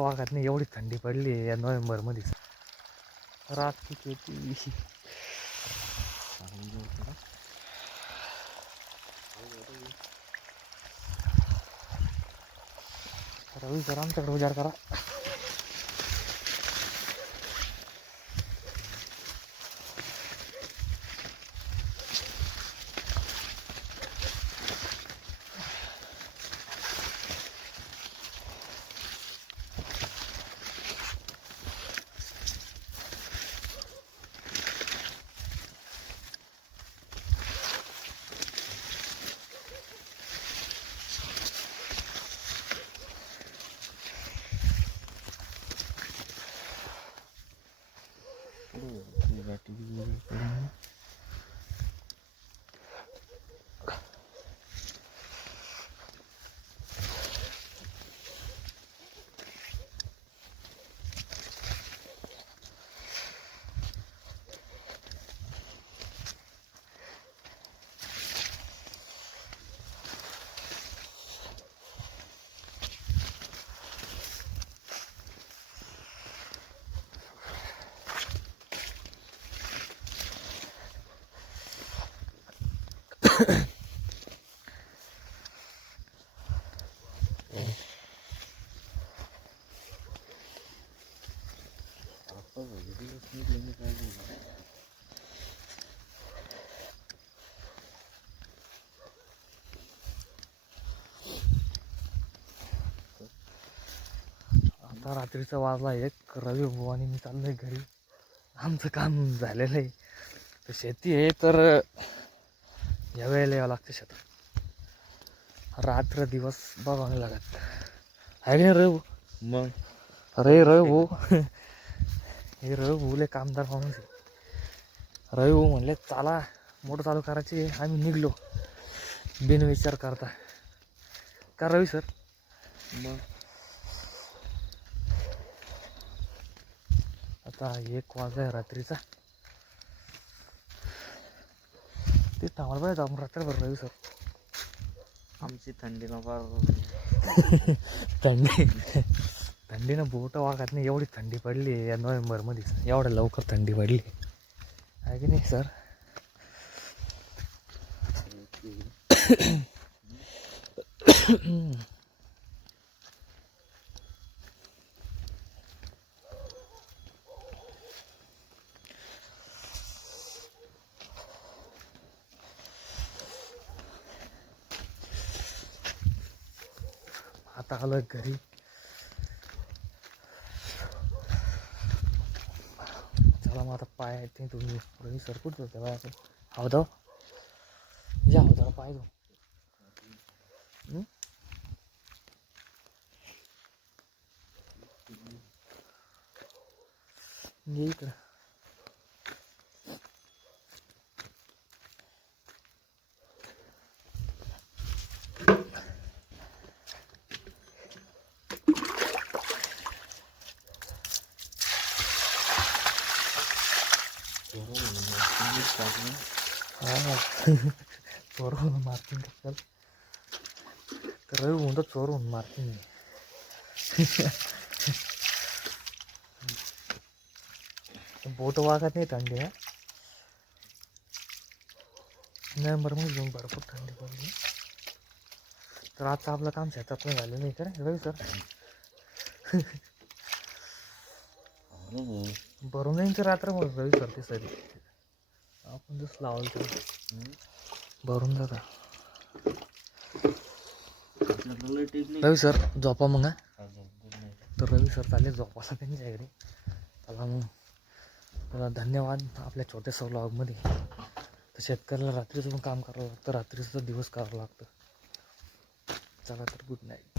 वागत नाही, एवढी थंडी पडली या नोव्हेंबरमध्ये. रात किती होती. रवी सर आमच्याकडे विचार करा. आता रात्रीचा वाजला एक. रवी भाऊ आणि मी चाललोय घरी. आमचं काम झालेलं आहे. तर शेती आहे, तर या वेळेला यावं लागतं शेतात. रात्र दिवस बघावं नाही लागत आहे की रवी भाऊ. मग अरे रवी भाऊ हे रवी भाऊले कामदार माणूस आहे. रवी भाऊ म्हणले चाला मोटर चालू करायची, आम्ही निघलो बिनविचार करता. का रवी सर? मग आता 1 वाजला रात्रीचा. ते थांबायला पाहिजे आपण रात्रभर रवी सर. आमची थंडी नका थंडीनं बोट वागत नाही, एवढी थंडी पडली या नोव्हेंबरमध्ये. एवढ्या लवकर थंडी पडली आहे की नाही सर? आता आलं घरी. चला मग आता पाय आहेत ते तुम्ही रवी सर कुठं होते बाय आपण हवदा या हवदाला पाय दो. ये इकडं. चोर होऊन मारतील का? तर रवी म्हणतो चोर होऊन मारतील. बोट वागत नाही थंडी. नोव्हेंबरमध्ये घेऊन भरपूर थंडी पडली. तर आता आपलं काम शेतात नाही झालं नाही का रवी सर? भरून जाईन तर रात्र मग रवी सर. ते सरी आपण जसं लावलं तर भरून जाता. रवी सर झोपा मग. तर रवी सर चालले झोपायला त्यांच्या घरी. त्याला मग त्याला धन्यवाद आपल्या छोट्याशा व्लॉगमध्ये. तर शेतकऱ्याला रात्रीचं पण काम करावं लागतं, रात्रीचं दिवस करावं लागतं. चला तर गुड नाईट.